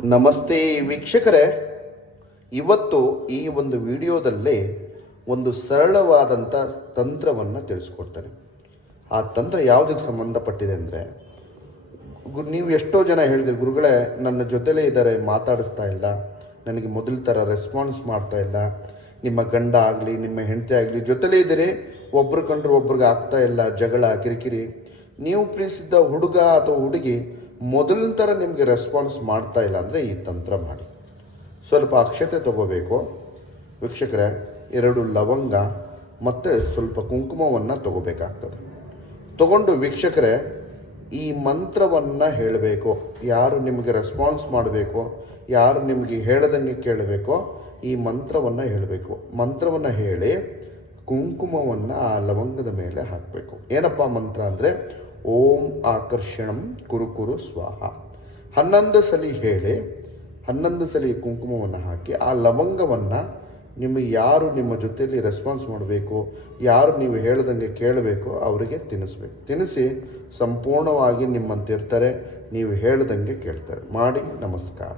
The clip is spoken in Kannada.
ನಮಸ್ತೆ ವೀಕ್ಷಕರೇ, ಇವತ್ತು ಈ ಒಂದು ವಿಡಿಯೋದಲ್ಲಿ ಒಂದು ಸರಳವಾದಂಥ ತಂತ್ರವನ್ನು ತಿಳಿಸ್ಕೊಡ್ತೇನೆ. ಆ ತಂತ್ರ ಯಾವುದಕ್ಕೆ ಸಂಬಂಧಪಟ್ಟಿದೆ ಅಂದರೆ, ನೀವು ಎಷ್ಟೋ ಜನ ಹೇಳಿದ್ರಿ, ಗುರುಗಳೇ ನನ್ನ ಜೊತೆಲೇ ಇದ್ದಾರೆ, ಮಾತಾಡಿಸ್ತಾ ಇಲ್ಲ, ನನಗೆ ಮೊದಲ ಥರ ರೆಸ್ಪಾನ್ಸ್ ಮಾಡ್ತಾ ಇಲ್ಲ, ನಿಮ್ಮ ಗಂಡ ಆಗಲಿ ನಿಮ್ಮ ಹೆಂಡತಿ ಆಗಲಿ ಜೊತೆಲೇ ಇದ್ದೀರಿ, ಒಬ್ರು ಕಂಡ್ರೆ ಒಬ್ರಿಗೆ ಆಗ್ತಾ ಇಲ್ಲ, ಜಗಳ ಕಿರಿಕಿರಿ, ನೀವು ಪ್ರೀತಿಸಿದ್ದ ಹುಡುಗ ಅಥವಾ ಹುಡುಗಿ ಮೊದಲಿನ ಥರ ನಿಮಗೆ ರೆಸ್ಪಾನ್ಸ್ ಮಾಡ್ತಾ ಇಲ್ಲ ಅಂದರೆ ಈ ತಂತ್ರ ಮಾಡಿ. ಸ್ವಲ್ಪ ಅಕ್ಷತೆ ತಗೋಬೇಕು ವೀಕ್ಷಕರೇ, 2 ಲವಂಗ ಮತ್ತು ಸ್ವಲ್ಪ ಕುಂಕುಮವನ್ನು ತಗೋಬೇಕಾಗ್ತದೆ. ತಗೊಂಡು ವೀಕ್ಷಕರೇ ಈ ಮಂತ್ರವನ್ನು ಹೇಳಬೇಕು. ಯಾರು ನಿಮಗೆ ರೆಸ್ಪಾನ್ಸ್ ಮಾಡಬೇಕು, ಯಾರು ನಿಮಗೆ ಹೇಳದಂಗೆ ಕೇಳಬೇಕೋ ಈ ಮಂತ್ರವನ್ನು ಹೇಳಬೇಕು. ಮಂತ್ರವನ್ನು ಹೇಳಿ ಕುಂಕುಮವನ್ನು ಆ ಲವಂಗದ ಮೇಲೆ ಹಾಕಬೇಕು. ಏನಪ್ಪ ಮಂತ್ರ ಅಂದರೆ, ಓಂ ಆಕರ್ಷಣಂ ಕುರು ಕುರು ಸ್ವಾಹ. 11 ಸಲ ಹೇಳಿ 11 ಸಲ ಕುಂಕುಮವನ್ನು ಹಾಕಿ ಆ ಲವಂಗವನ್ನು ನಿಮಗೆ ಯಾರು ನಿಮ್ಮ ಜೊತೆಯಲ್ಲಿ ರೆಸ್ಪಾನ್ಸ್ ಮಾಡಬೇಕು, ಯಾರು ನೀವು ಹೇಳ್ದಂಗೆ ಕೇಳಬೇಕು ಅವರಿಗೆ ತಿನ್ನಿಸ್ಬೇಕು. ತಿನ್ನಿಸಿ ಸಂಪೂರ್ಣವಾಗಿ ನಿಮ್ಮಂತಿರ್ತಾರೆ, ನೀವು ಹೇಳ್ದಂಗೆ ಕೇಳ್ತಾರೆ. ಮಾಡಿ. ನಮಸ್ಕಾರ.